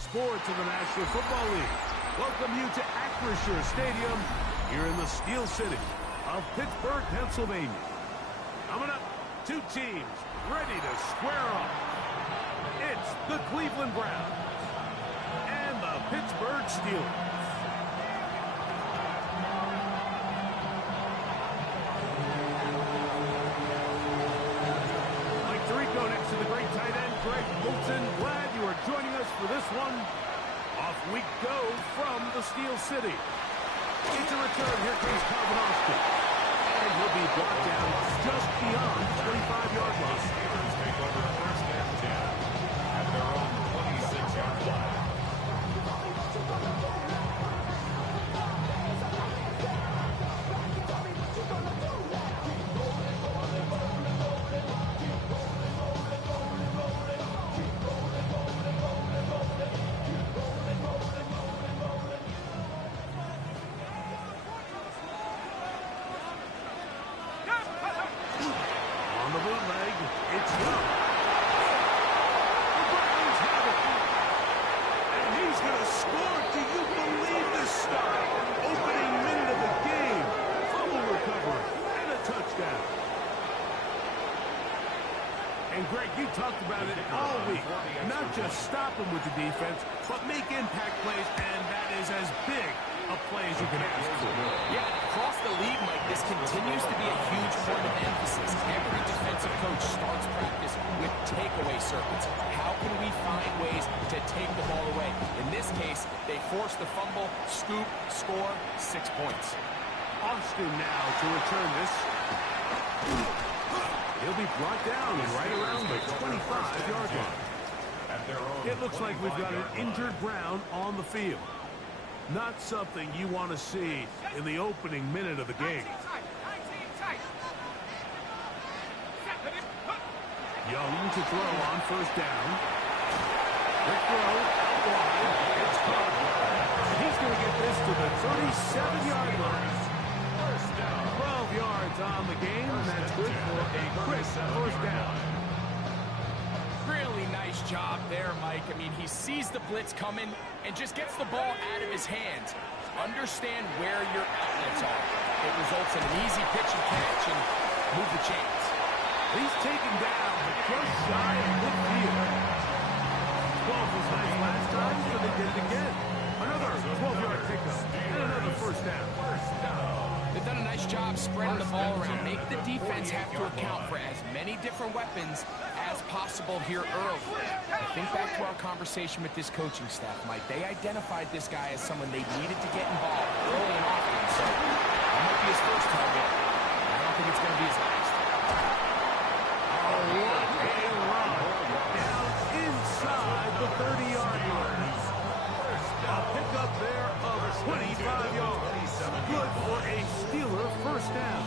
sports in the National Football League. Welcome you to Acrisure Stadium here in the Steel City of Pittsburgh, Pennsylvania. Coming up, two teams ready to square off. It's the Cleveland Browns and the Pittsburgh Steelers. To the great tight end, Greg Bolton. Glad you are joining us for this one. Off we go from the Steel City. It's a return. Here comes Calvin Austin. And he'll be brought down just beyond the 25-yard line. Steelers take over the first and 10 at their own 26-yard line. And Greg, you talked about it all week. Not just stop them with the defense, but make impact plays, and that is as big a play as you can ask for. Yeah, across the league, Mike, this continues to be a huge point of emphasis. Every defensive coach starts practice with takeaway circuits. How can we find ways to take the ball away? In this case, they force the fumble, scoop, score, 6 points. Austin now to return this. He'll be brought down right around the 25-yard line. It looks like we've got an injured Brown on the field. Not something you want to see in the opening minute of the game. Young to throw on first down. Quick throw out wide. It's caught. He's going to get this to the 37-yard line. 12 yards on the game, and that's good for a quick first down. Really nice job there, Mike. I mean, he sees the blitz coming and just gets the ball out of his hands. Understand where your outlets are. It results in an easy pitch and catch and move the chains. He's taken down just shy of midfield. 12 was nice last time, so they did it again. Another 12-yard pickup and another first down. They've done a nice job spreading the ball around. Make the defense have to account for as many different weapons as possible here early. I think back to our conversation with this coaching staff, Mike. They identified this guy as someone they needed to get involved early and often. So that might be his first target. I don't think it's going to be his last. Oh, what a run. Down inside the 30-yard line. A pickup there of 25 yards. Good for a Steeler first down.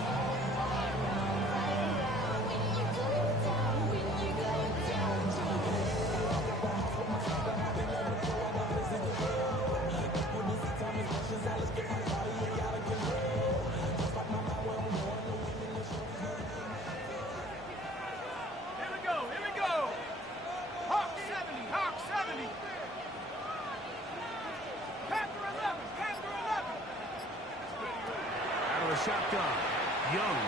Shotgun. Young.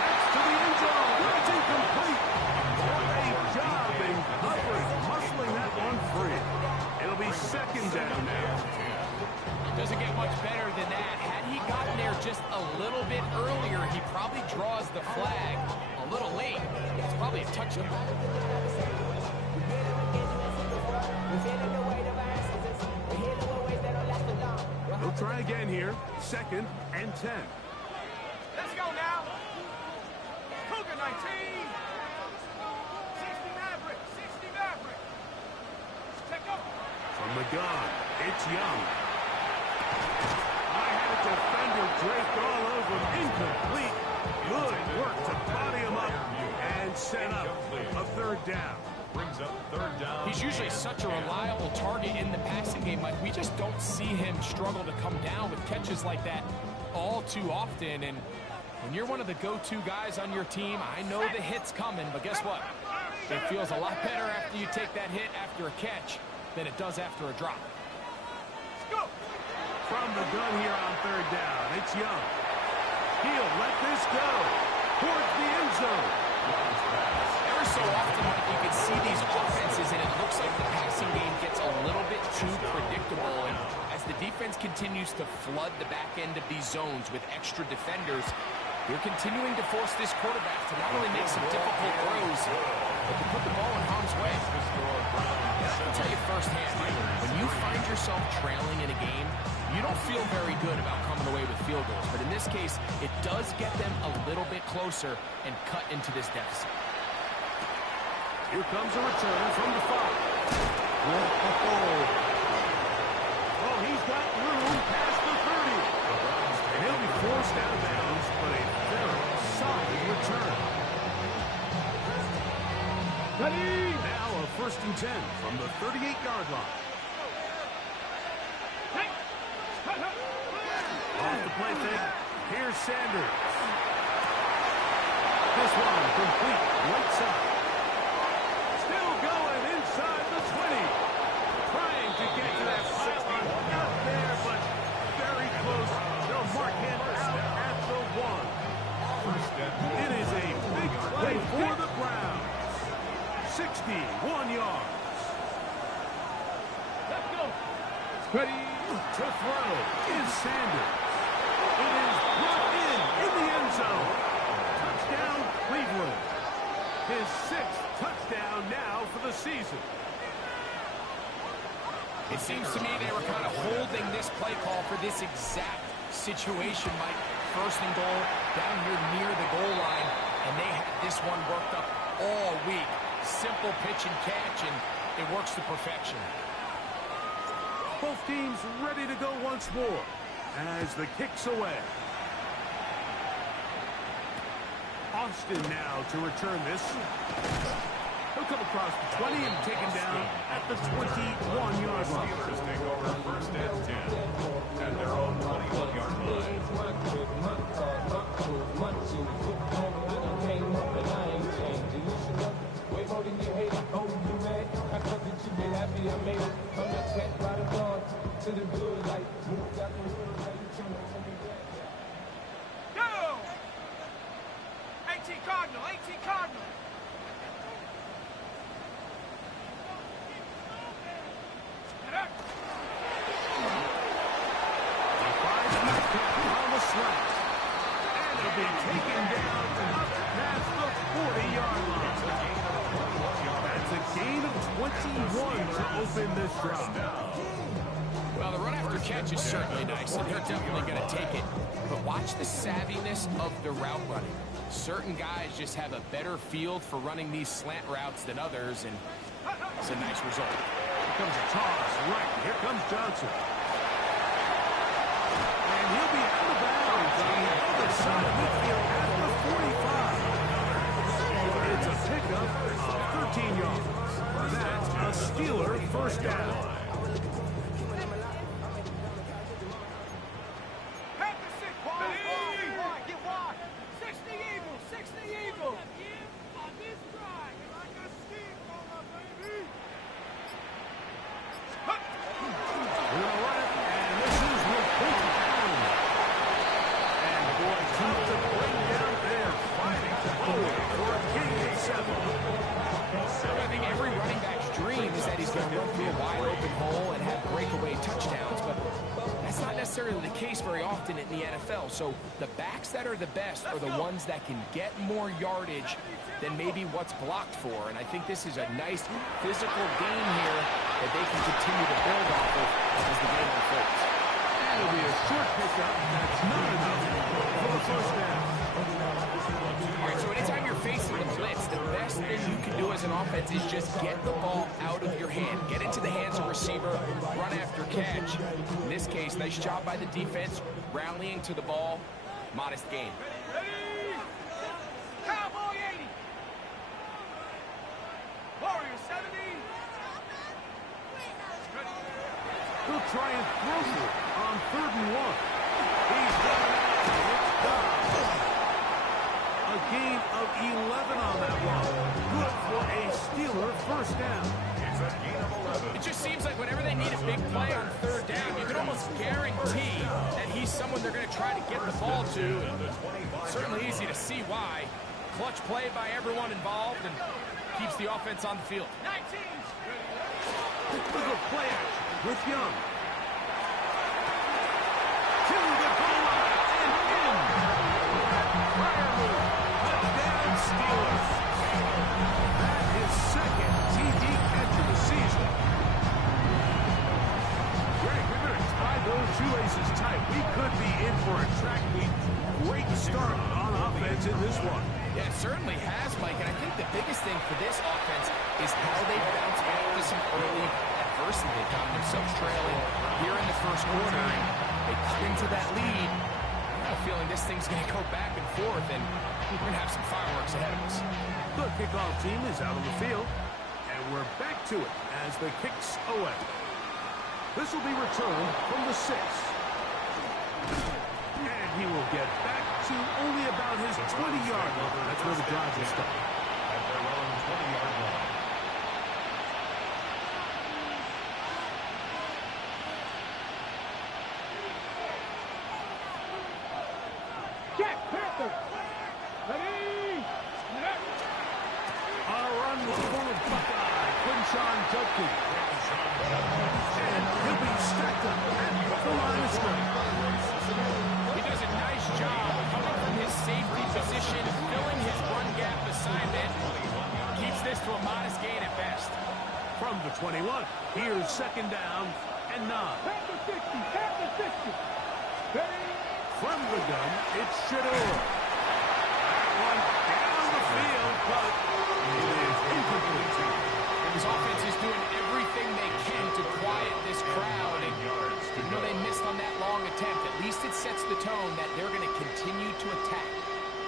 That's to the end zone. It's incomplete. What a job in coverage, muscling that one free. It'll be second down now. Doesn't get much better than that. Had he gotten there just a little bit earlier, he probably draws the flag a little late. It's probably a touchdown. He'll try again here. Second and 10. Let's go now. Cougar 19. 60 Maverick. 60 Maverick. Take up. From the gun, it's Young. I had a defender draped all over him. Incomplete. Good work to body him up and set up a third down. Brings up third down. He's usually such a reliable target in the passing game, Mike. We just don't see him struggle to come down with catches like that all too often. And when you're one of the go-to guys on your team, I know the hit's coming, but guess what? It feels a lot better after you take that hit after a catch than it does after a drop. Let's go. From the gun here on third down, it's Young. He'll let this go towards the end zone. Ever so often, Mike, you can see these offenses, and it looks like the passing game gets a little bit too predictable. And as the defense continues to flood the back end of these zones with extra defenders, they're continuing to force this quarterback to not only make some difficult throws, but to put the ball in harm's way. And I can tell you firsthand, Mike, when you find yourself trailing in a game, you don't feel very good about coming away with field goals. But in this case, it does get them a little bit closer and cut into this deficit. Here comes a return from the 5. Oh, he's got room past the 30. And he'll be forced out of bounds, but a very solid return. Now a 1st and 10 from the 38-yard line. Off the play fake, here's Sanders. This one complete right side. Still going inside the 20. Trying to get to that pylon out there, but very close. They'll mark him out at the 1. It is a big play for the Browns. 61 yards. Let's go. Ready to throw is Sanders. It is brought in the end zone. Touchdown, Cleveland. His 6th touchdown now for the season. It seems to me they were kind of holding this play call for this exact situation, Mike. 1st and goal, down here near the goal line, and they had this one worked up all week. Simple pitch and catch, and it works to perfection. Both teams ready to go once more as the kick's away. Austin now to return this. He'll come across the 20 and taken down at the 21-yard line. Steelers take over 1st and 10 at their own 21-yard line. Go. 18 Cardinal. 18 Cardinal. Get up. The 5-snap on the slant. And it'll be taken down up past the 40-yard line. That's a gain of 21 to open this drive. Well, the run after catch is certainly nice, and they're definitely going to take it. But watch the savviness of the route running. Certain guys just have a better field for running these slant routes than others, and it's a nice result. Here comes a toss right. Here comes Johnson. And he'll be out of bounds on the other side of midfield at the 45. It's a pickup of 13 yards. That's a Steeler 1st down. Very often in the NFL. So the backs that are the best are the ones that can get more yardage than maybe what's blocked for. And I think this is a nice physical game here that they can continue to build off of as the game unfolds. And it'll be a short pickup. That's not enough for the 1st down. All right, so anytime you're facing the blitz, the best thing you can do as an offense is just get the ball out of your hand. Get into the hands of receiver, run after catch. In this case, nice job by the defense, rallying to the ball. Modest gain. Ready. Cowboy 80. Warrior 70. He'll try and throw it on 3rd and 1. He's got it out. It's done. A A gain of 11 on that one. Good for a Steeler first down. It's a gain of 11. It just seems like whenever they need a big play on third down, you can almost guarantee that he's someone they're going to try to get the ball to. Certainly easy to see why. Clutch play by everyone involved and keeps the offense on the field. Look at play action with Young. To the goal line and in. Fire move. Touchdown Steelers. That is second TD catch of the season. Greg, we're going to tie those shoelaces tight. We could be in for a track meet. Great start on offense in this one. Yeah, it certainly has, Mike, and I think the biggest thing for this offense is how they bounce back to some early adversity. They found themselves trailing here in the first quarter, and they cut into that lead. I have a feeling this thing's going to go back and forth, and we're going to have some fireworks ahead of us. The kickoff team is out on the field, and we're back to it as the kick's away. This will be returned from the 6. And he will get back to only about his 20-yard line. That's where the drive will start. At their own 20-yard line. Jack Panther. Ready. Our run was full of Buckeye. Quinshawn Judkins. And he'll be stacked up at the line of scrimmage. He does a nice job coming from his safety position, filling his run gap assignment. Keeps this to a modest gain at best. From the 21, here's second down and 9. Panther 60. Panther 60. Ready. From the gun, it's Shador. That one down the field, but it is incomplete. His offense is doing everything they can to quiet this crowd. And even though they missed on that long attempt, at least it sets the tone that they're going to continue to attack.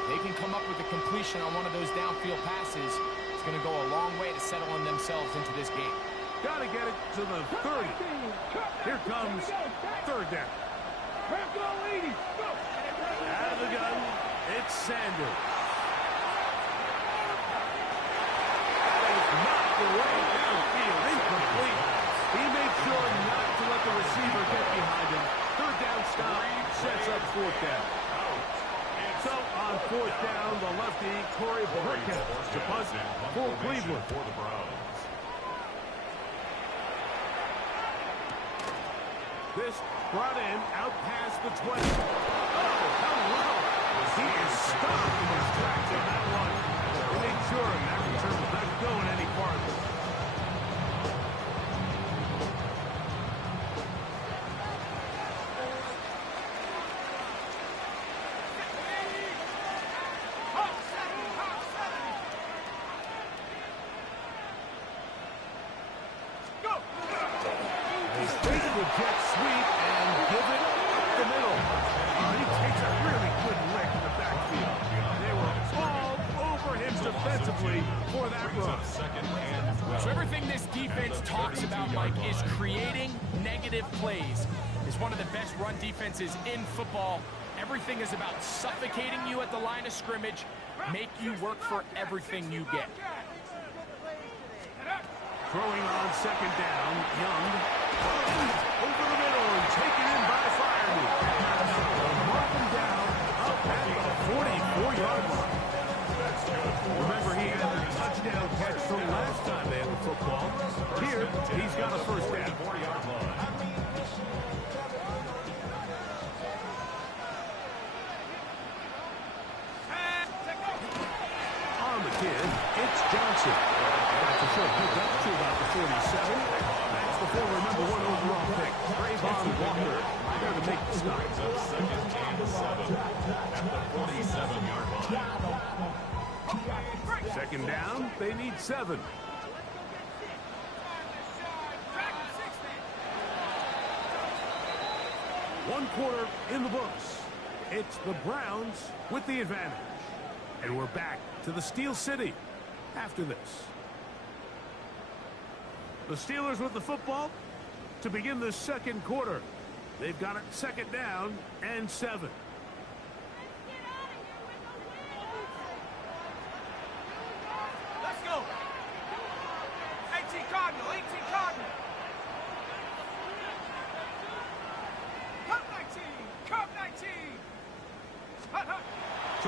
If they can come up with a completion on one of those downfield passes, it's going to go a long way to settling themselves into this game. Got to get it to the 30. Here comes third down. Go, ladies. Go. Out of the gun, it's Sanders. That is knocked away downfield, incomplete. He made sure not to let the receiver get behind him. Third down stop sets up fourth down. So on fourth down, the lefty, Corey Burkett, to punt for Cleveland. For the Browns. This brought in out past the 20. Oh, hello. He is stopped in his tracks on that one. They made sure that return was not going any farther. He's taking the jet sweep and give it the middle. He takes a really good lick in the backfield. They were all over him defensively for that run. So everything this defense talks about, Mike, is creating negative plays. It's one of the best run defenses in football. Everything is about suffocating you at the line of scrimmage, make you work for everything you get. Throwing on second down, Young. Over the middle and taken in by Firemy. Mark him down up at the 44-yard line. Remember, he had the touchdown catch from last time they had the football. Here, he's got a first down. 44-yard line. On the kid, it's Johnson. That's a short pick up to about the 47. That's the former number 1 overall pick, Trayvon Walker. There to make the stop. Second and 7 at the 47-yard line. Second down, they need 7. One quarter in the books. It's the Browns with the advantage. And we're back to the Steel City after this. The Steelers with the football to begin the second quarter. They've got it second down and 7.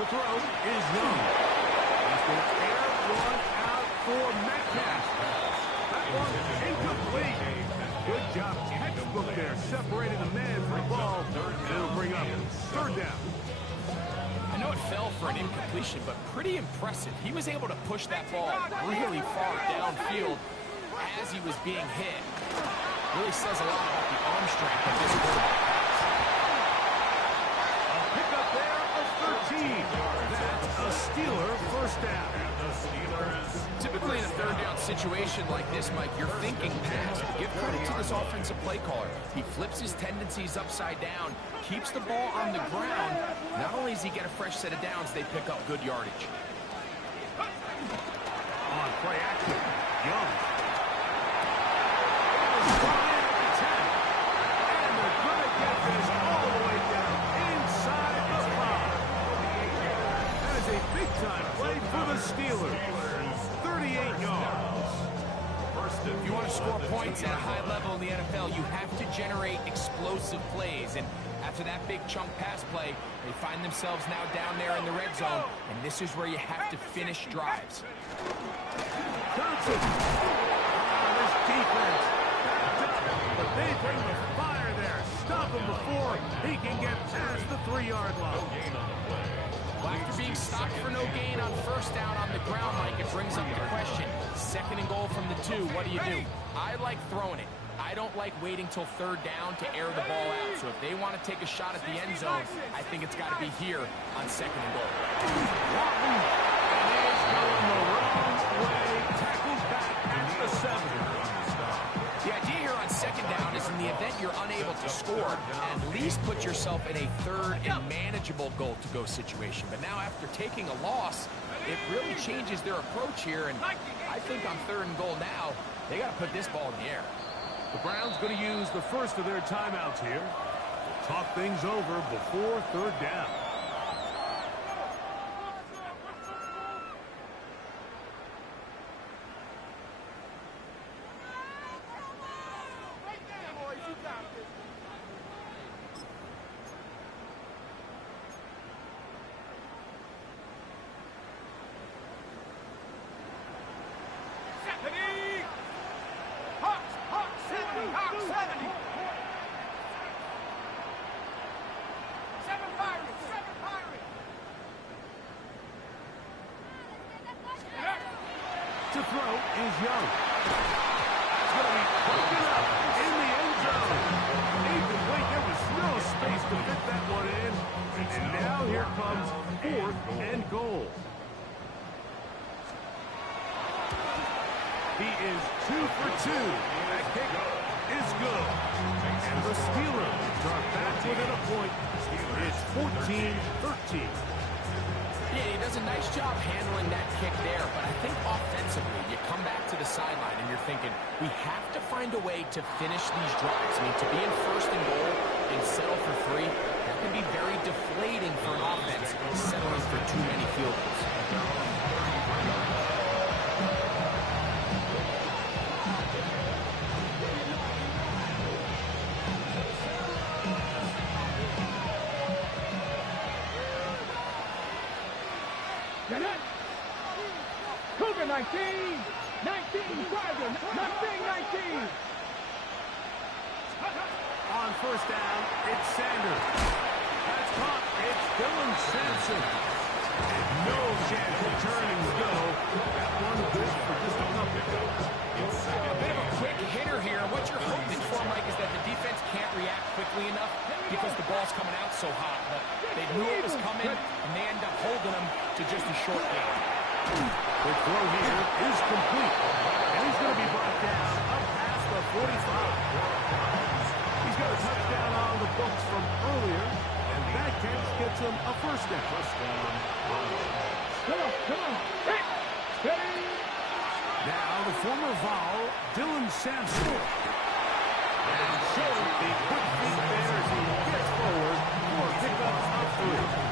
To throw is Young. He's going to air one out for Metcalf. That one incomplete. Good job, textbook there, separating the man from the ball. It'll bring up third down. I know it fell for an incompletion, but pretty impressive. He was able to push that ball really far downfield as he was being hit. Really says a lot about the arm strength of this quarterback. A pickup there of 13. That's a Steeler first down. Typically in a third down situation like this, Mike, you're thinking pass. But give credit to this offensive play caller. He flips his tendencies upside down, keeps the ball on the ground. Not only does he get a fresh set of downs, they pick up good yardage. On play action, Young. Brought in at the 10. And they're going to get this all the way down inside the 5. That is a big-time play for the Steelers. 38 yards. If you want to score points at a high level in the NFL, you have to generate explosive plays. And after that big chunk pass play, they find themselves now down there in the red zone. And this is where you have to finish drives. Johnson. This defense backed up, but they bring the fire there. Stop him before he can get past the 3-yard line. Well, after being stopped for no gain on first down on the ground, Mike, it brings up the question. Second and goal from the 2, what do you do? I like throwing it. I don't like waiting till third down to air the ball out. So if they want to take a shot at the end zone, I think it's got to be here on second and goal. Walton is going the wrong way. Tackles back at the 7. The idea here on second down is in the event you're unable to score, at least put yourself in a third and manageable goal-to-go situation. But now after taking a loss, it really changes their approach here. And I think on third and goal now, they got to put this ball in the air. The Browns going to use the first of their timeouts here. Talk things over before third down. To throw is Young. That's going to be broken up in the end zone. Incomplete. There was no space to fit that one in. And now here comes fourth and goal. He is 2 for 2. That kick is good. And the Steelers are back within a point. It's 14-13. Yeah, he does a nice job handling that kick there, but I think offensively, you come back to the sideline and you're thinking, we have to find a way to finish these drives. I mean, to be in first and goal and settle for 3, that can be very deflating for an offense settling for too many field goals. Cougar 19! 19, Tiger! Mustang 19! On first down, it's Sanders. That's caught. It's Dylan Sampson. And no chance of turning go. That one good for just a couple. A bit of a quick hitter here. What you're hoping for, Mike, is that the defense can't react quickly enough because the ball's coming out so hot. But they knew it was coming, and they end up holding them to just a short game. The throw here is complete. And he's going to be brought down up past the 45. He's got a touchdown on the books from earlier, and that catch gets him a first down. Come on! Steady! Now the former Vol, Dylan Sampson. And showing the quick feet there as he gets forward for a pickup of 3.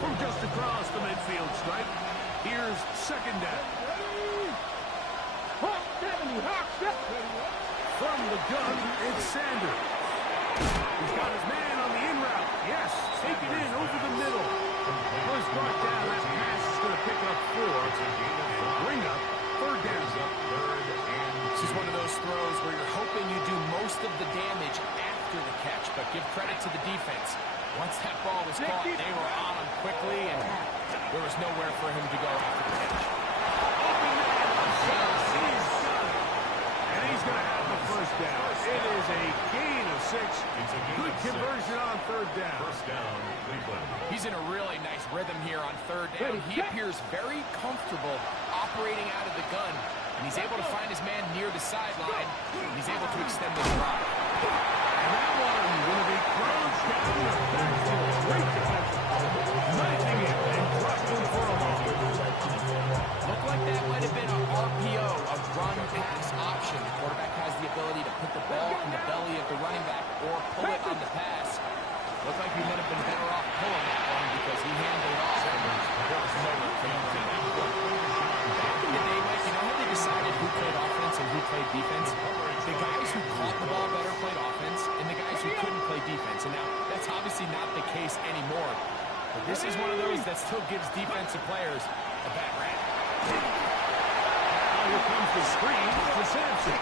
From just across the midfield stripe, here's second down. Hawk 70! Hawk 70! Sanders. He's got his man on the in route. Yes, take it in over the middle. First brought down, that pass is going to pick up 4. And bring up third down. This is one of those throws where you're hoping you do most of the damage after the catch, but give credit to the defense. Once that ball was caught, they were on him quickly, and there was nowhere for him to go after the catch. Open man. And he's going to have the first down. It is a gain of 6. Good conversion on third down. First down, Cleveland. He's in a really nice rhythm here on third down. He appears very comfortable operating out of the gun, and he's able to find his man near the sideline, and he's able to extend the drive. And that one going to be crouched down the backfield. Great defense. Knifing it and dropping for a loss. Looked like that might have been an RPO, a run-pass option. The quarterback has the ability to put the ball in the belly of the running back or pull it on the pass. Looked like he might have been better off pulling that one because he handled it off, and there was no one for him to do. Back in the day, Mike, you know how they decided who played offense and who played defense? The guys who caught the ball better played offense, and the guys who couldn't play defense. And now, that's obviously not the case anymore. But this is one of those that still gives defensive players a bad rap. Now here comes the screen to Sampson.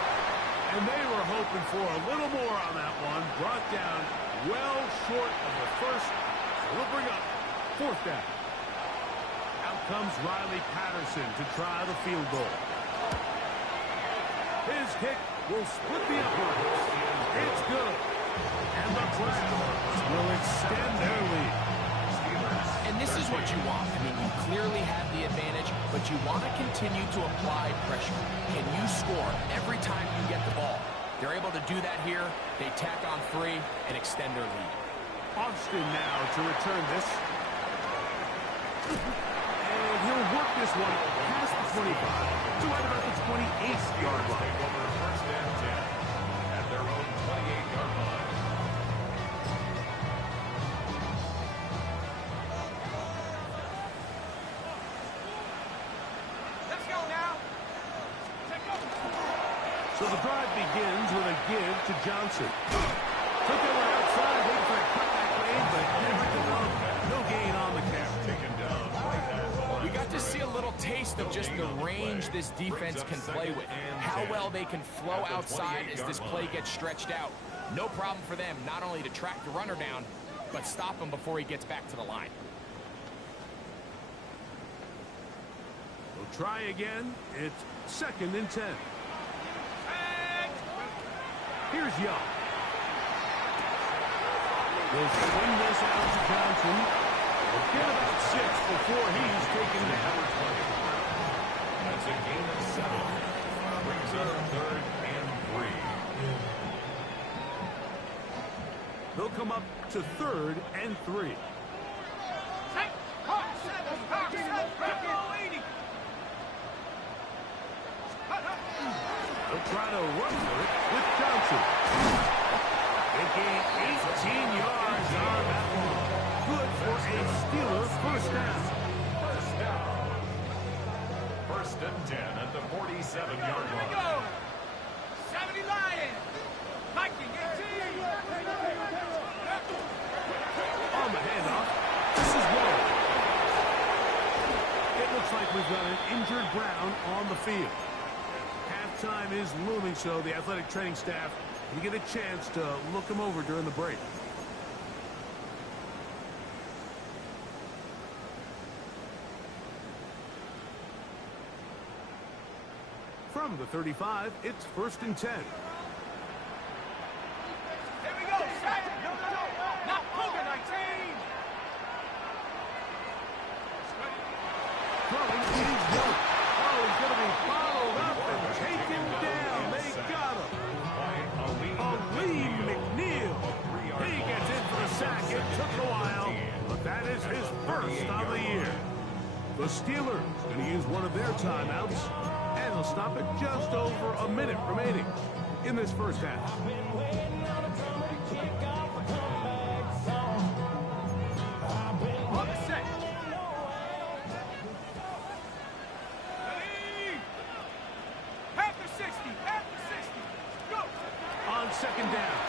And they were hoping for a little more on that one. Brought down well short of the first. So we'll bring up fourth down. Out comes Riley Patterson to try the field goal. His kick will split the uprights. It's good. And the Browns will extend their lead. And this is what you want. I mean, you clearly have the advantage, but you want to continue to apply pressure. Can you score every time you get the ball? They're able to do that here. They tack on 3 and extend their lead. Austin now to return this. And he'll work this one past the 25 to right about the 28-yard line. First and 10 at their own 28-yard line. Let's go now. So the drive begins with a give to Johnson. Took it one outside, waiting for a cutback lane, but never developed. No gain on the carry. Taken down right at the line. We got to see a little taste of just the range this defense can play with. How well they can flow outside as this play gets stretched out. No problem for them not only to track the runner down, but stop him before he gets back to the line. We'll try again. It's 2nd and 10. Here's Young. We'll swing this out to Johnson. We'll get about 6 before he's taken down. That's a gain of 7. Brings up 3rd and 3. They'll come up to 3rd and 3. They'll try to run for it with Johnson. They gain 18 yards on that one. Good for a Steeler first down. First down. 1st and 10 at the 47-yard Here we line. go. 70 Lions. Viking 18. On the handoff, this is Wall. It looks like we've got an injured Brown on the field. Halftime is looming, so the athletic training staff will get a chance to look him over during the break. From the 35, it's 1st and 10. Here we go. Not Cougar 19. Throwing is Young. Oh, he's going to be followed up and taken down. They got him. Aleem McNeil. He gets in for the sack. It took a while, but that is his first on the year. The Steelers going to use one of their timeouts, and they'll stop at just over a minute remaining in this first half. On the set. Half the 60. Half the 60. Go. On 2nd down,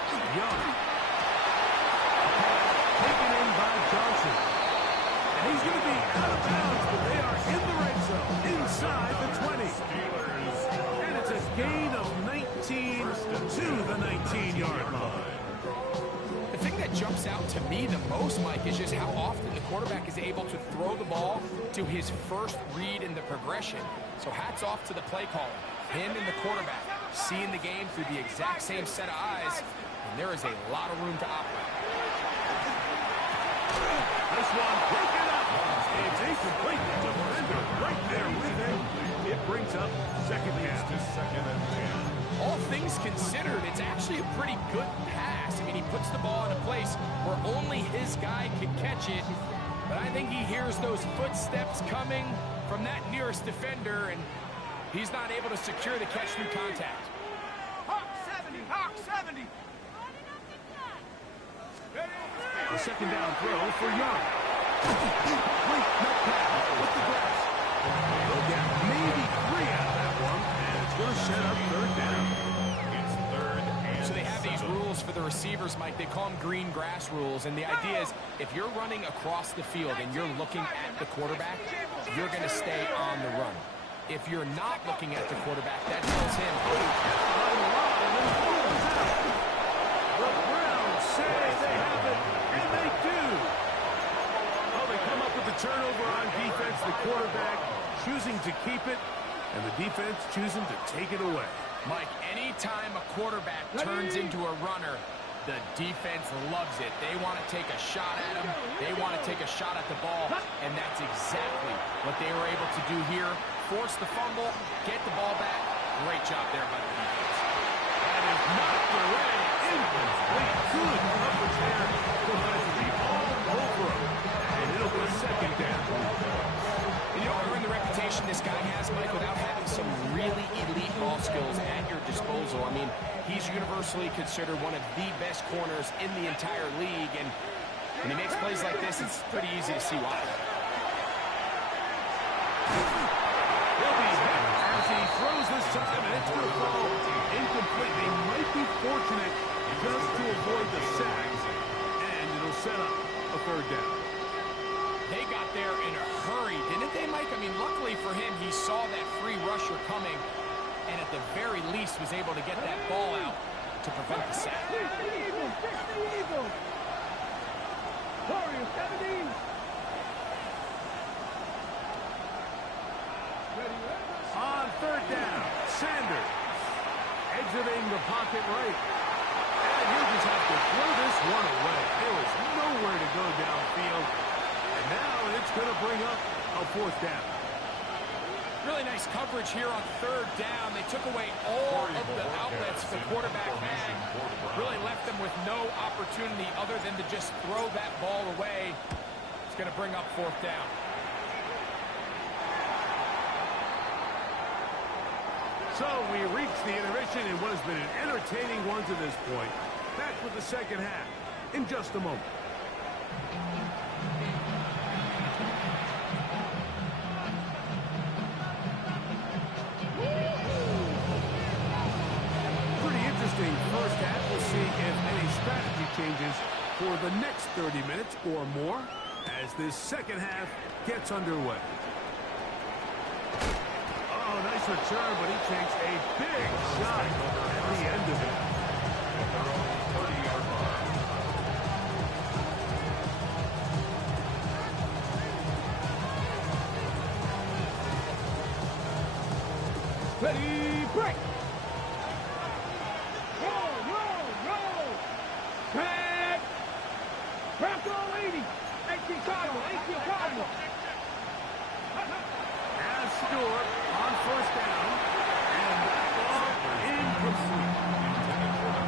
jumps out to me the most, Mike, is just how often the quarterback is able to throw the ball to his first read in the progression. So hats off to the play caller. Him and the quarterback seeing the game through the exact same set of eyes, and there is a lot of room to operate. This one, break it up. It's incomplete. The defender right there with him. It brings up second down. Second and 10. All things considered, it's actually a pretty good pass. I mean, he puts the ball in a place where only his guy can catch it. But I think he hears those footsteps coming from that nearest defender, and he's not able to secure the catch through contact. Hawk 70, Hawk 70. A second down throw for Young. Wait, not pass. With the grass. They'll get maybe 3 out of that one, and it's going to set up third down. It's third and So they have these 7. rules for the receivers, Mike. They call them green grass rules, and the idea is if you're running across the field and you're looking at the quarterback, you're going to stay on the run. If you're not looking at the quarterback, that tells him, The Browns say they have it, and they do. Oh, they come up with the turnover on defense. The quarterback choosing to keep it, and the defense choosing to take it away. Mike, anytime a quarterback turns into a runner, the defense loves it. They want to take a shot at him. They want to take a shot at the ball, and that's exactly what they were able to do here. Force the fumble, get the ball back. Great job there by the defense. That is knocked away. Incomplete. Good coverage there. Defensively all over him. And it'll be second down. And you know, earned the reputation this guy has, Mike, without having some really elite ball skills at your disposal. I mean, he's universally considered one of the best corners in the entire league, and when he makes plays like this, it's pretty easy to see why. He'll be hit as he throws this time, and it's going to fall incomplete. They might be fortunate just to avoid the sacks, and it'll set up a third down. They got there in a hurry, didn't they, Mike? I mean, luckily for him, he saw that free rusher coming, and at the very least was able to get that ball out to prevent the sack. On third down, Sanders exiting the pocket right. And he'll just have to throw this one away. There was nowhere to go downfield. And now it's going to bring up a fourth down. Really nice coverage here on third down. They took away all of the outlets the quarterback had. Really left them with no opportunity other than to just throw that ball away. It's going to bring up fourth down. So we reach the intermission in what has been an entertaining one to this point. Back with the second half in just a moment. Pretty interesting first half. We'll see if any strategy changes for the next 30 minutes or more as this second half gets underway. Oh, nice return, but he takes a big shot at the end of it. At their own 30-yard line. Ready, break. Roll. Back. Back on 80. 18 Cardinal. As Stewart on first down, and that ball incomplete.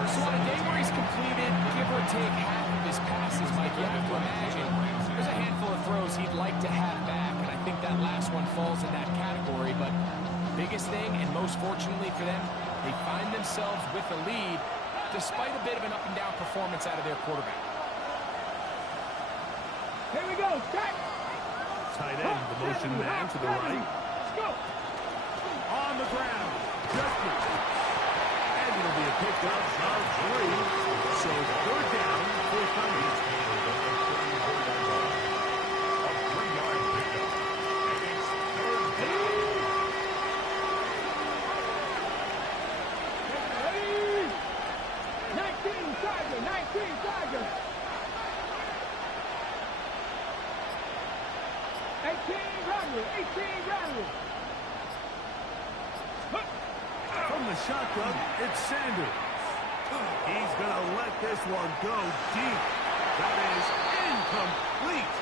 So on a day where he's completed, give or take half of his passes, Mike, you have to imagine there's a handful of throws he'd like to have back, and I think that last one falls in that category. But biggest thing, and most fortunately for them, they find themselves with a lead despite a bit of an up-and-down performance out of their quarterback. Here we go. Back. Tight end, the motion man to the right. Let's go. On the ground, Jeffrey. And it'll be a pickup of 3. So third down, forthcoming. A 3-yard pickup. And it's third down. Ready. 19 Tiger. From the shotgun, it's Sanders. He's going to let this one go deep. That is incomplete.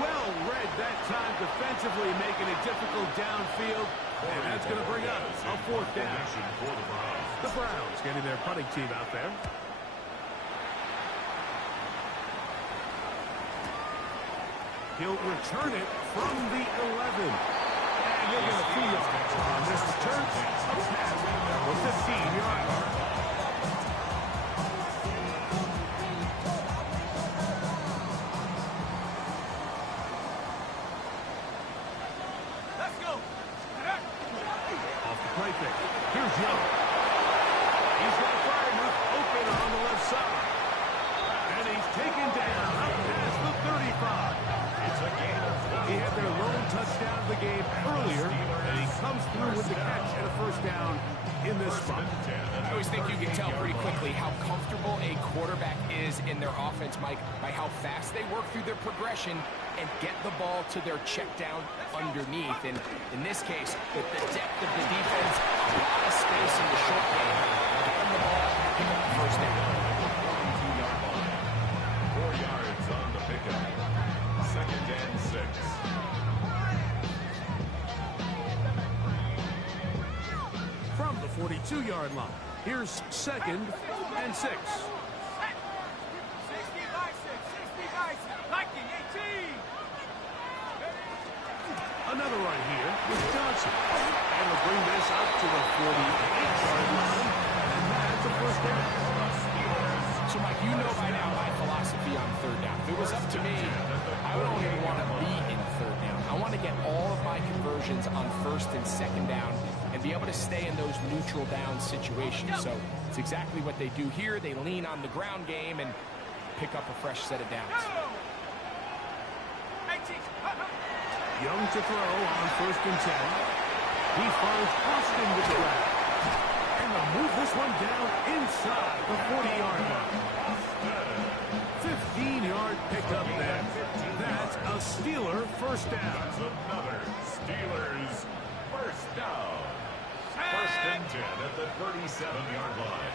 Well read that time defensively, making it difficult downfield. And that's going to bring up a fourth down. The Browns getting their punting team out there. He'll return it from the 11. And you're going to see on this return, a pass for 15 yards. Let's go. Off the play fake. Here's Young. He's got a fire move open on the left side. And he's taken down up past the 35. He had their lone touchdown of the game earlier, and he comes through with the catch and a first down in this spot. I always think you can tell pretty quickly how comfortable a quarterback is in their offense, Mike, by how fast they work through their progression and get the ball to their check down underneath. And in this case, with the depth of the defense, a lot of space in the short game, get them the ball, pick up the first down. 42-yard line. 4 yards on the pickup. 2nd and 6. From the 42-yard line, here's 2nd and 6. 60 by 6. Liking 18. Another run here with Johnson. And we'll bring this up to the 48-yard line, and that's a first down. So, Mike, you know by now my philosophy on third down. If it was up to me, I would only want to be in third down. I want to get all of my conversions on 1st and 2nd down and be able to stay in those neutral down situations. So it's exactly what they do here. They lean on the ground game and pick up a fresh set of downs. Young to throw on 1st and 10. He finds Austin with the grab. And they'll move this one down inside the 40-yard line. 15-yard pickup there. That's a Steeler first down. That's another Steelers first down. 1st and 10 at the 37-yard line.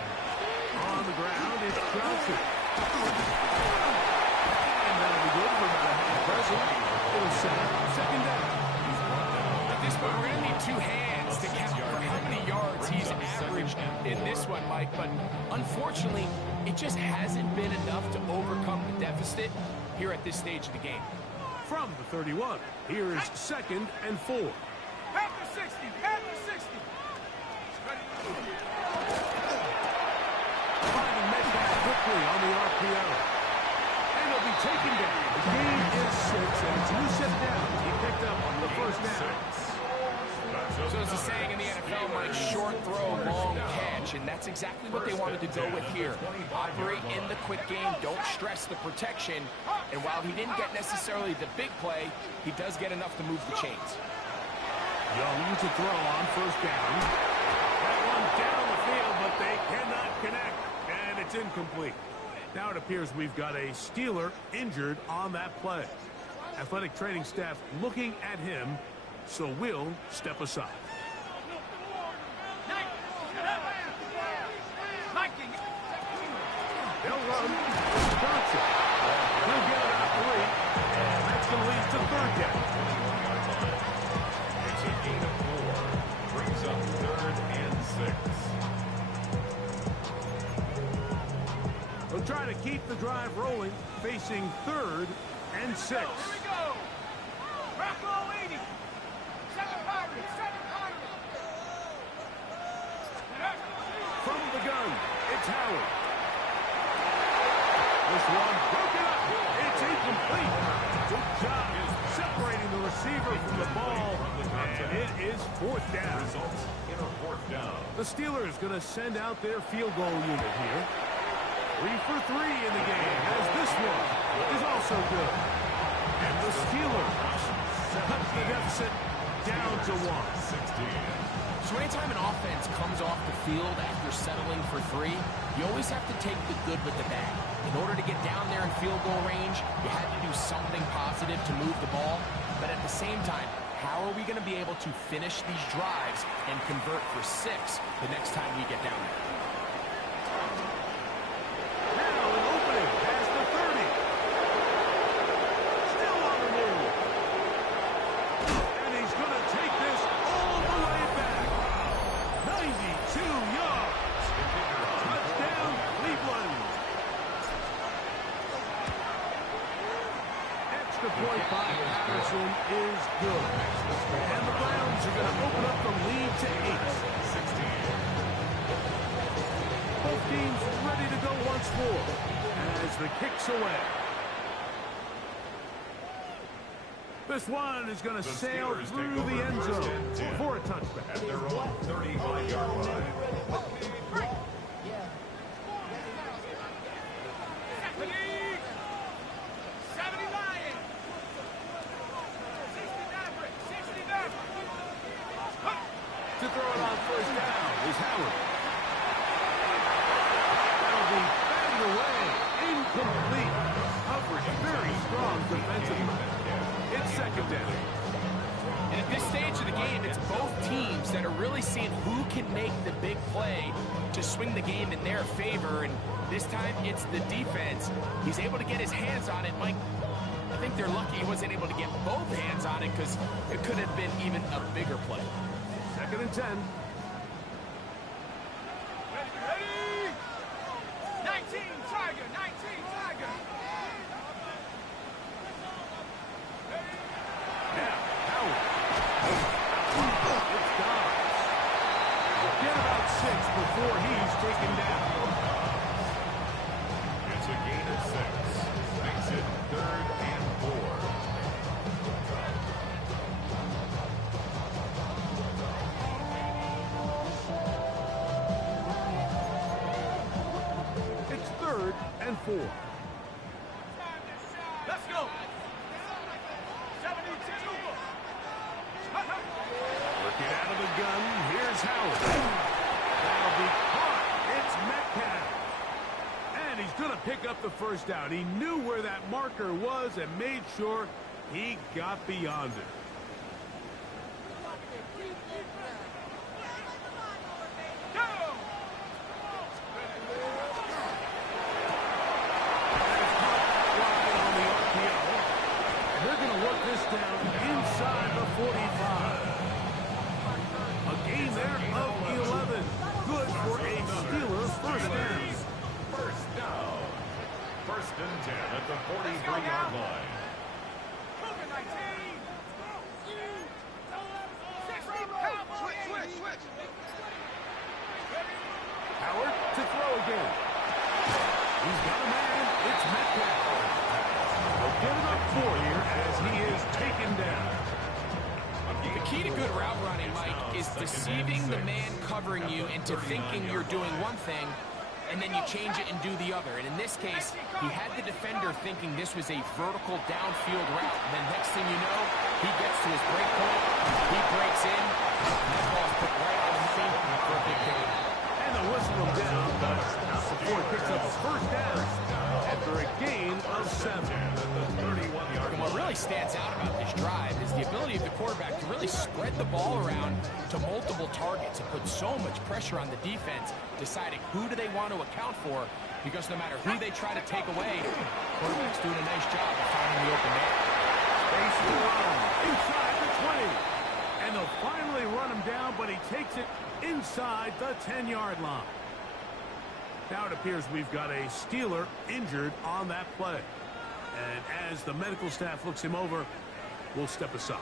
On the ground, it's Johnson. And that'll be good for about a half present. It'll set up 2nd down. At this point, we're going to need 2 hands to count for how many yards he's averaged in this one, Mike. But unfortunately, it just hasn't been enough to overcome the deficit here at this stage of the game. From the 31, here is 2nd and 4. Half the 60. Finding Metcalf quickly on the RPO. And he'll be taken down. The game is 6, and it's Lucid down. He picked up the first down. So there's a saying in the NFL, Mike, short throw, long catch, and that's exactly what they wanted to go with here. Operate in the quick game, don't stress the protection, and while he didn't get necessarily the big play, he does get enough to move the chains. Young to throw on 1st down. That one down the field, but they cannot connect, and it's incomplete. Now it appears we've got a Steeler injured on that play. Athletic training staff looking at him, so we'll step aside. They'll run with Johnson. He'll get it out 3, and that's going to lead to 3rd down. It's a gain of 4. Brings up 3rd and 6. They'll try to keep the drive rolling, facing 3rd and 6. Here we go. Rocco 80. 7 Pirates. From the gun, it's Howard. This one broken up. It's incomplete. Good job separating the receiver from the ball, and it is 4th down. Results in a 4th down. The Steelers going to send out their field goal unit here. 3 for 3 in the game, as this one is also good. And the Steelers cut the deficit down to 1. 16. So anytime an offense comes off the field after settling for 3, you always have to take the good with the bad. In order to get down there in field goal range, you had to do something positive to move the ball. But at the same time, how are we going to be able to finish these drives and convert for 6 the next time we get down there? Now an opening past the 30. Still on the move. And he's going to take this all the way back. 92 yards. Touchdown, Cleveland. Extra point by Patterson is good. And the Browns are going to open up the lead to 8. Both teams ready to go once more as the kick's away. This one is going to sail Steelers through take over the end first zone and 10 for a touchback. at their own 35-yard line. To throw it on first down is Howard. That'll be batted away. Incomplete. Coverage very strong defensively. It's second down. And at this stage of the game, it's both teams that are really seeing who can make the big play to swing the game in their favor. And this time, it's the defense. He's able to get his hands on it. Mike, I think they're lucky he wasn't able to get both hands on it because it could have been even a bigger play. Second and 10. Ready? 19, Tiger, 19, Tiger. Now, Howard. It's gone. Get about 6 before he's taken down. It's a gain of 6. Makes it 3rd and 4. It's 3rd and 4. Let's go. 72. Looking out of the gun, here's Howard. That'll be caught. It's Metcalf. And he's going to pick up the first down. He knew where that marker was and made sure he got beyond it. Go. Wide on the RPO. And they're going to work this down inside the 45. A gain there of 11. Good for a Steeler first down. First down. 1st and 10 at the 43-yard line. Cougar 19. Switch. Howard to throw again. He's got a man. It's Metcalf. They'll get it up 4 here as he is taken down. The key to good route running, Mike, is deceiving the man covering you into thinking you're doing one thing, and then you change it and do the other. And in this case, he had the defender thinking this was a vertical downfield route. And then next thing you know, he gets to his break point, he breaks in, and that ball's put right on the money for a big gain. And the whistle him down, but before he picks up a first down after a gain of 7. And what really stands out about this drive is the ability of the quarterback to really spread the ball around to multiple targets and put so much pressure on the defense, deciding who do they want to account for, because no matter who they try to take away, quarterback's doing a nice job of finding the open man. Space to run inside the 20. And they'll finally run him down, but he takes it inside the 10-yard line. Now it appears we've got a Steeler injured on that play. And as the medical staff looks him over, we'll step aside.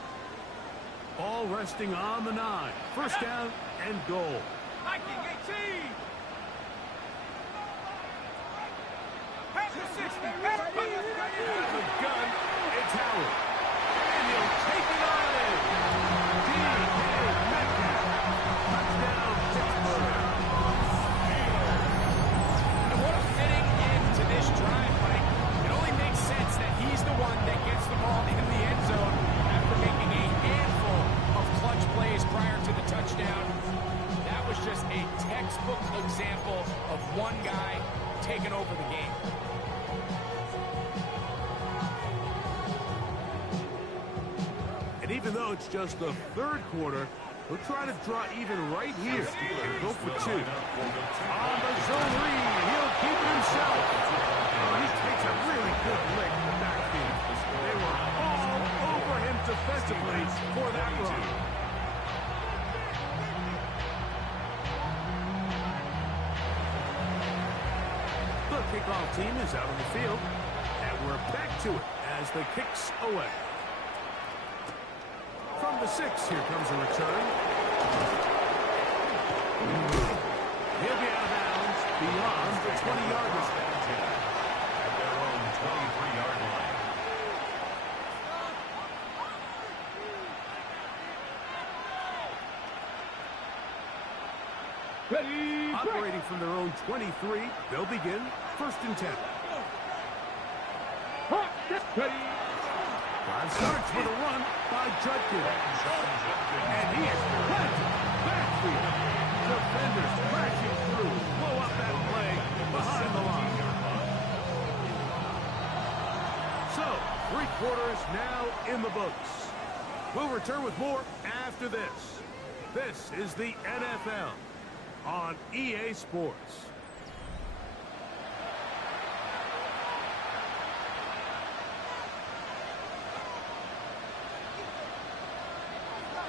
Ball resting on the 9. First down and goal. Viking 18. Pass to 60. Out of the gun, it's Howard. And he'll take it on in. D.K. Metcalf. Touchdown, Pittsburgh. And what a fitting end to this drive, Mike. It only makes sense that he's the one that gets the ball in the end zone after making a handful of clutch plays prior to the touchdown. That was just a textbook And even though it's just the third quarter, we'll try to draw even right here and go for two. On the zone read, he'll keep it himself. Oh, he takes a really good lick in the backfield. They were all over him defensively for that run. The kickoff team is out on the field, and we're back to it as the kick's away. From the 6, here comes a return. He'll be out of bounds beyond the 20-yard line. At their own 23-yard line. Ready, operating from their own 23, they'll begin 1st and 10. Ready. Drive starts with a run by Judkins. And he is planted backfield. Defenders crashing through. Blow up that play behind the line. So, 3 quarters now in the books. We'll return with more after this. This is the NFL on EA Sports.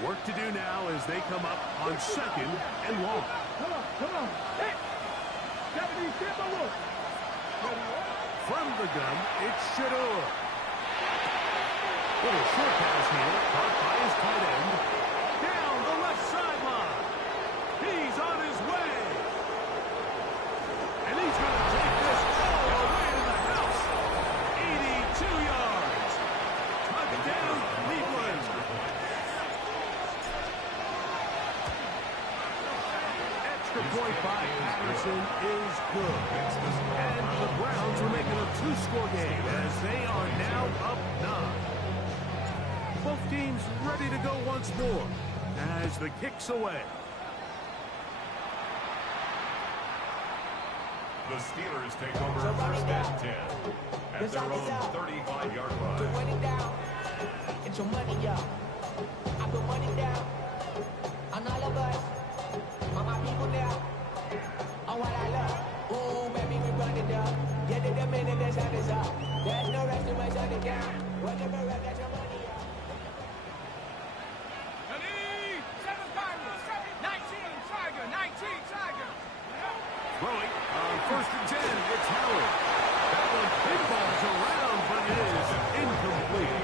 Work to do now as they come up on 2nd and long. Come on. Hey! Deputy, get the look. From the gun, it's Shador. Little short pass here, caught by his tight end. Down the left sideline. He's on his way. And he's going to take this all the way to the house. 82 yards. Touchdown, Cleveland. Extra point by Patterson is good. And the Browns are making a 2-score game as they are now up 9. Both teams ready to go once more as the kick's away. The Steelers take over 1st and 10 at their own 35-yard line. To run it down, it's your money, y'all. I put money down on all of us, on my people now, on what I love. Ooh, baby, we run it down. Get it the minute the sun is up. There's no rest in my shut it down. Whatever, that's your money, y'all. Ready? 7 Tigers. 19 Tiger. 19 Tiger. Throwing on 1st and 10, it's Howard. That one pinballs around, but it is incomplete.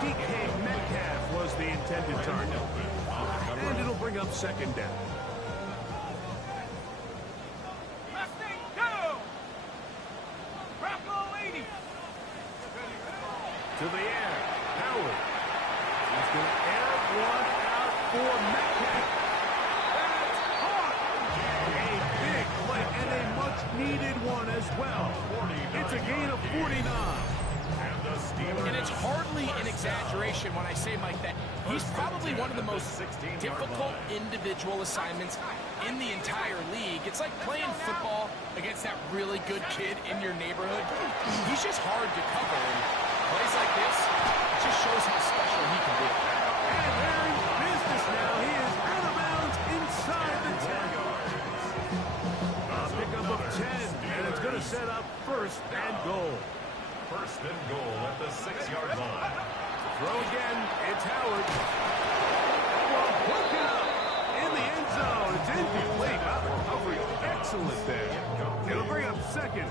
DK Metcalf was the intended target. And it'll bring up 2nd down. Mustang, go! Bravo 80. To the air, Howard. He's going to air one out for Metcalf. That's caught. A big play and a much-needed one as well. It's a gain of 49. And it's hardly an exaggeration when I say, Mike, that he's probably one of the most difficult individual assignments in the entire league. It's like playing football against that really good kid in your neighborhood. He's just hard to cover. And plays like this, it just shows how special he can be. And they're in business now. He is out of bounds inside the 10. A pickup of 10, and it's going to set up 1st and goal. 1st and goal at the 6-yard line. Throw again, it's Howard. Well, broken up in the end zone. It's incomplete. Recovery excellent there. It'll bring up 2nd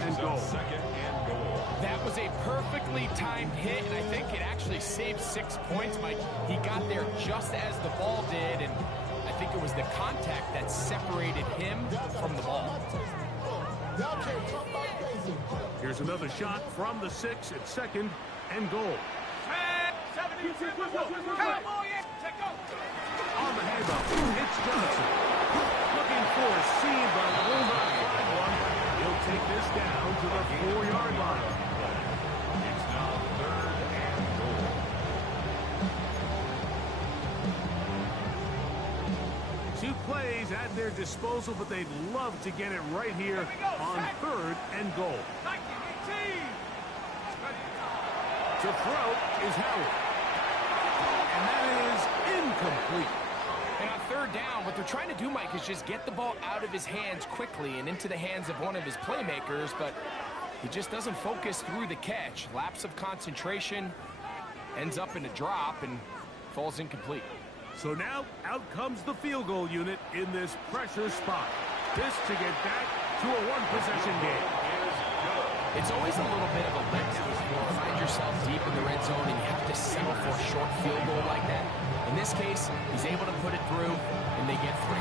and goal. 2nd and goal. That was a perfectly timed hit, and I think it actually saved 6 points, Mike. He got there just as the ball did, and I think it was the contact that separated him from the ball. Here's another shot from the 6 at 2nd and goal. 72. Cowboy, take go. On the handoff, it's Johnson. Looking for a seam, but will not find one. He'll take this down to the 4-yard line. It's now 3rd and goal. 2 plays at their disposal, but they'd love to get it right here on 3rd and goal. 1918. To throw is Howard. And that is incomplete. And on third down, what they're trying to do, Mike, is just get the ball out of his hands quickly and into the hands of one of his playmakers, but he just doesn't focus through the catch. Lapse of concentration, ends up in a drop, and falls incomplete. So now, out comes the field goal unit in this pressure spot. This to get back to a one-possession game. It's always a little bit of a letdown when you find yourself deep in the red zone and you have to settle for a short field goal like that. In this case, he's able to put it through, and they get 3.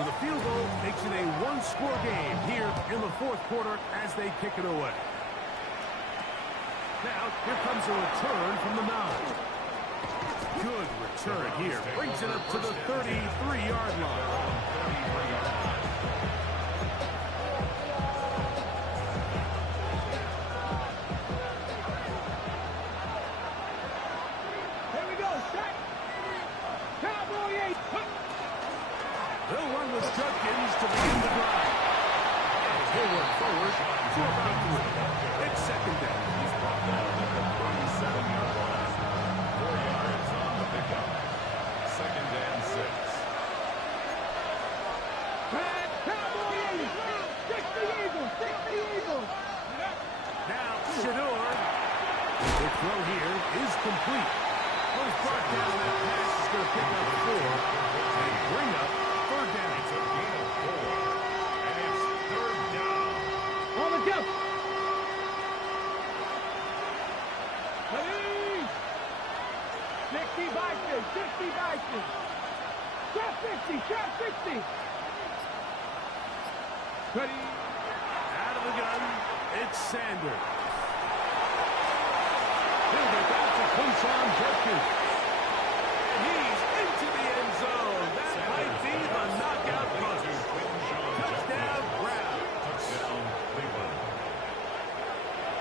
So the field goal makes it a one-score game here in the fourth quarter as they kick it away. Now, here comes a return from the 9. Good return here. Brings it up to the 33-yard line. They'll run with Judkins to begin the drive. And he'll work forward to about 3. It's second down. He's brought down at the 37-yard line. 4 yards on the pickup. Second and 6. Now, Shador. The throw here is complete. When he's brought down, that pass is going to pick up 4 and bring up third down. It's a gain of 4. And it's third down. On the jump. Ready? 60 Vikings, 60 Vikings. Shot 50, shot 50. Ready? Out of the gun, it's Sanders. He'll get back to Quinshon Judkins. And he's into the end zone. That might be the knockout punch. Touchdown, Brown. Touchdown, Cleveland.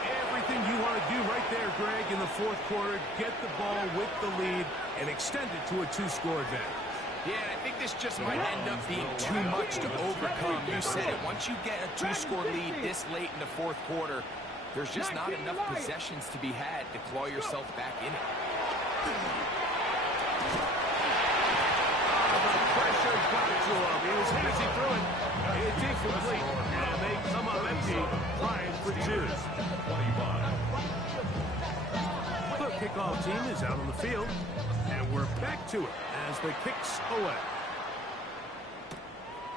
Everything you want to do right there, Greg, in the fourth quarter. Get the ball with the lead and extend it to a 2-score advantage. Yeah, and I think this just might end up being too much to overcome. You said it. Once you get a 2-score lead this late in the fourth quarter, there's just not enough possessions to be had to claw yourself back in it. The pressure got to him. He was easy through it. It's incomplete. And they come up empty, trying for 2. 25. The kickoff team is out on the field. And we're back to it as the kicks away.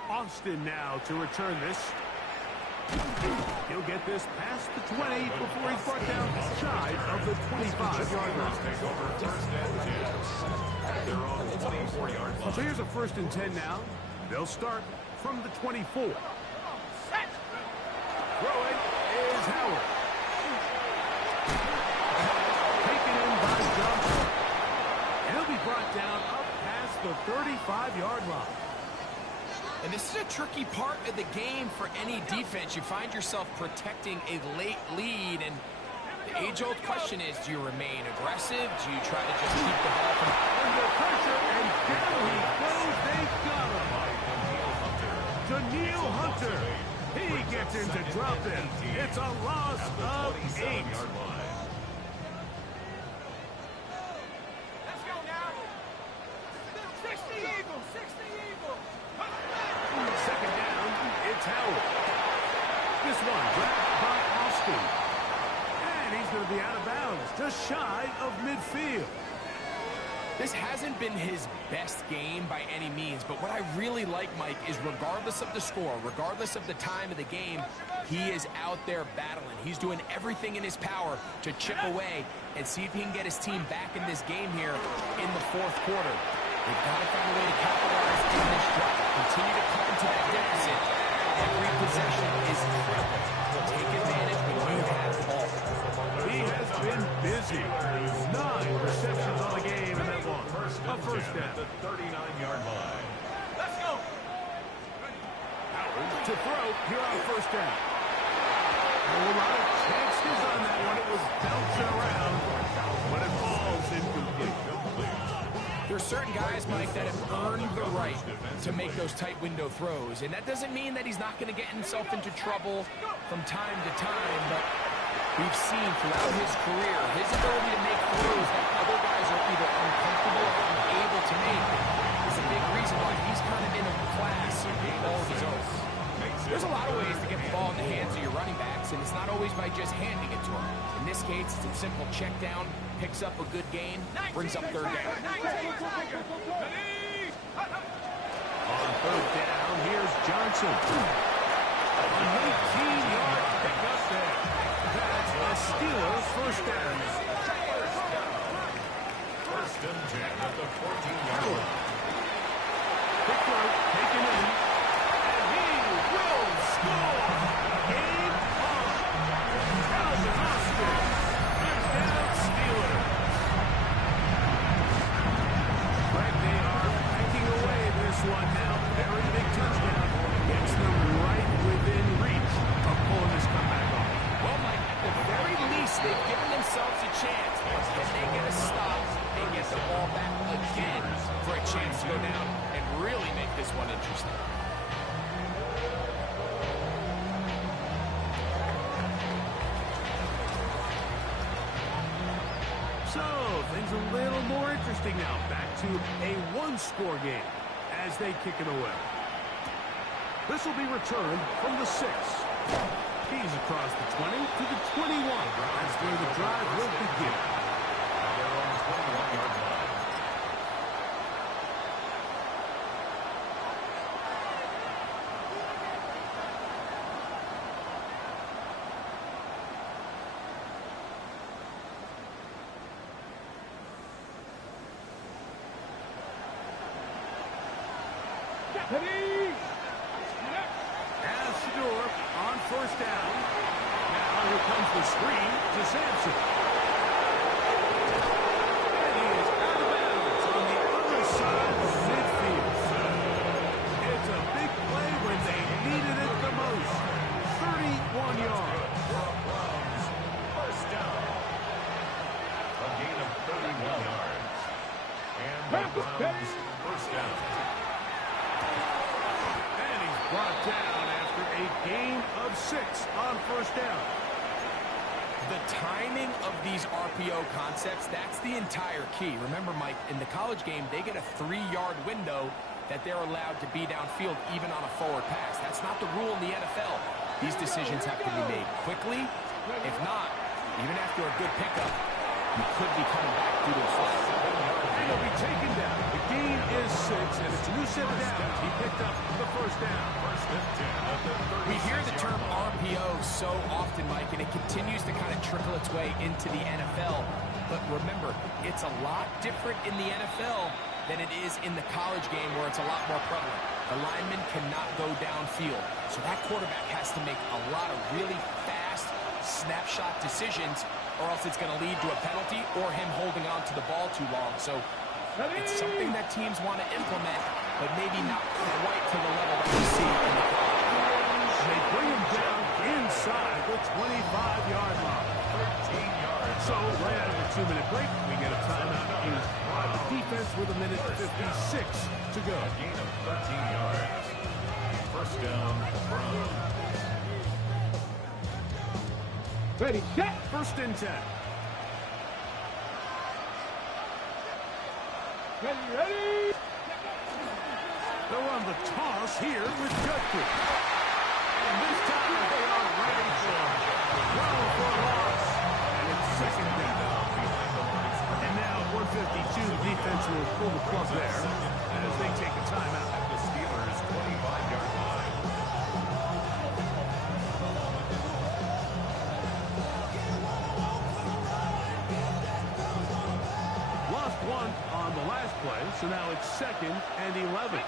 Austin now to return this. He'll get this past the 20 before he's brought down shy of the 25-yard line. Take over first and 10. They're on the 24-yard line. So here's a first and 10 now. They'll start from the 24. Throwing is Howard. Taken in by Johnson. And he'll be brought down up past the 35-yard line. And this is a tricky part of the game for any defense. You find yourself protecting a late lead, and the age-old question is, do you remain aggressive? Do you try to just keep the ball from Under pressure, and down he goes. They got him. Daniil Hunter. He gets into dropping. It's a loss of 8. Let's go now. 60 Eagles, 60 Eagles. Second down, it's Howard. This one grabbed by Austin. And he's going to be out of bounds, just shy of midfield. This hasn't been his best game by any means, but what I really like, Mike, is regardless of the score, regardless of the time of the game, he is out there battling. He's doing everything in his power to chip away and see if he can get his team back in this game here in the fourth quarter. They've got to find a way to capitalize in this drive. Continue to cut into that deficit. Every possession is critical. Take advantage when you have the ball. He has been busy. 9 receptions on the game, and that one. A first down. At the 39-yard line. Let's go. Howard to throw here on first down. A lot of chances on that one. It was bouncing around, but it falls incomplete. There's certain guys, Mike, that have earned the right to make those tight window throws. And that doesn't mean that he's not going to get himself into trouble from time to time, but we've seen throughout his career his ability to make throws that other guys are either indicates it's a simple check down, picks up a good gain, brings up third down. On third down, here's Johnson. An 18-yard pickup there. That's a Steelers first down. First and 10 at the 14-yard line. Quick throw, taken in, and he will score. Game on. Calvin Austin. Touchdown Steelers. Right, they are picking away this one now. Very big touchdown. Gets them right within reach of pulling this comeback off. Well, Mike, at the very least, they've given themselves a chance. Can they get a stop and get the ball back again for a chance to go down and really make this one interesting? So, things a little more interesting now. Back to a one-score game as they kick it away. This will be returned from the 6. He's across the 20 to the 21. That's where the drive will begin. Their own 21-yard line. As Shador on first down. Now here comes the screen to Sampson. And he is out of bounds on the other side of midfield. It's a big play when they needed it the most. 31 yards. First down. A gain of 31 yards. And the Browns first down. And he's brought down after a gain of 6 on first down. The timing of these RPO concepts, that's the entire key. Remember, Mike, in the college game, they get a 3-yard window that they're allowed to be downfield even on a forward pass. That's not the rule in the NFL. These decisions have to be made quickly. If not, even after a good pickup, you could be coming back due to a flag. And he'll be taken down. The gain is 6, and it's a new set of downs. He picked up the first down. First and 10 at the 36. We hear the term RPO so often, Mike, and it continues to kind of trickle its way into the NFL. But remember, it's a lot different in the NFL than it is in the college game where it's a lot more prevalent. The lineman cannot go downfield. So that quarterback has to make a lot of really fast snapshot decisions, or else it's going to lead to a penalty or him holding on to the ball too long. So it's something that teams want to implement, but maybe not quite to the level that we see in the college. They bring him down inside the 25-yard line. 13 yards. So right out of the 2-minute break, we get a timeout used by the defense with a minute 56 to go. A gain of 13 yards. First down, Browns. Ready, set. First and 10. Ready. They'll run the toss here with Judkins. And this time they are ready for him. Well for a loss. And it's second down. And now at 152, the defense will pull the plug there as they take a timeout. At the Steelers' 25-yard line. Lost one on the last play, so now it's second and 11.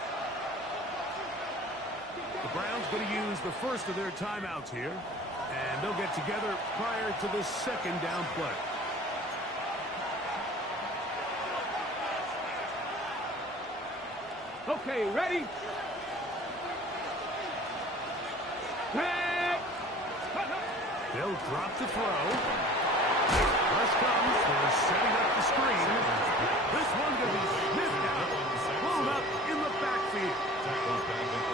The Browns going to use the first of their timeouts here, and they'll get together prior to the second down play. Okay, ready. They'll drop the throw. Rush comes. They're setting up the screen. This one going to be sniffed out. Blown up in the backfield.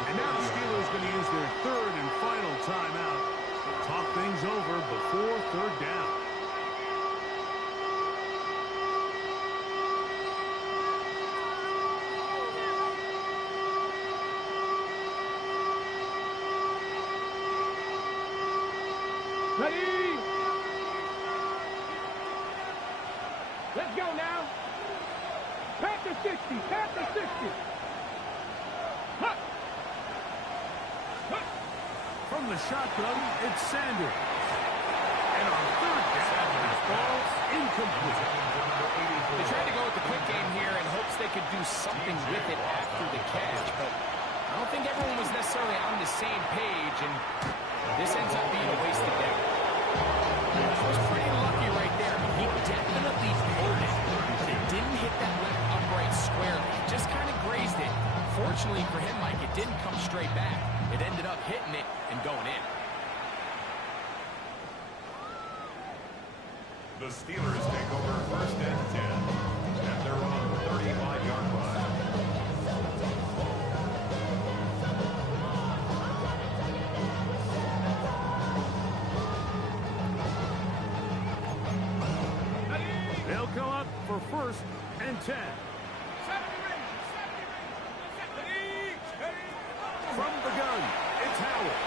And now the Steelers going to use their third and final timeout to talk things over before third down. Ready. Let's go now. Panther 60. Panther 60. Huh. Huh. From the shotgun, it's Sanders. And on third down, this ball incomplete. They tried to go with the quick game here in hopes they could do something with it after the catch, but I don't think everyone was necessarily on the same page, and this ends up being a wasted down. He was pretty lucky right there. He definitely pulled it. But it didn't hit that left upright squarely. It just kind of grazed it. Fortunately for him, Mike, it didn't come straight back. It ended up hitting it and going in. The Steelers take over first and 10 at their own 35-yard line. They'll come up for first and 10. From the gun, it's Howard.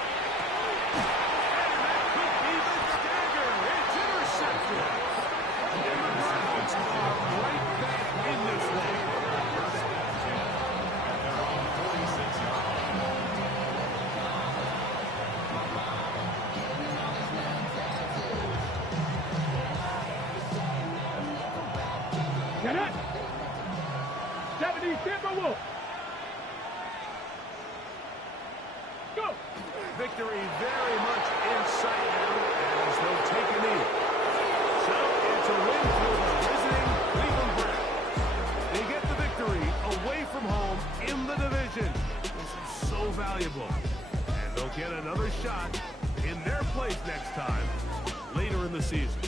And that could be the dagger. It's intercepted. And the Browns are right back in this one. At their own 46-yard line. Get it. 70 Timberwolves. Go. Victory very much in sight now as they'll take a knee. So it's a win for the visiting Cleveland Browns. They get the victory away from home in the division. This is so valuable. And they'll get another shot in their place next time later in the season.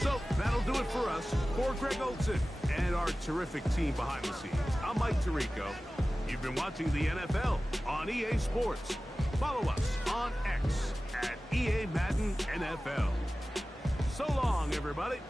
So that'll do it for us. For Greg Olson and our terrific team behind the scenes, I'm Mike Tirico. You've been watching the NFL on EA Sports. Follow us on X at EA Madden NFL. So long, everybody.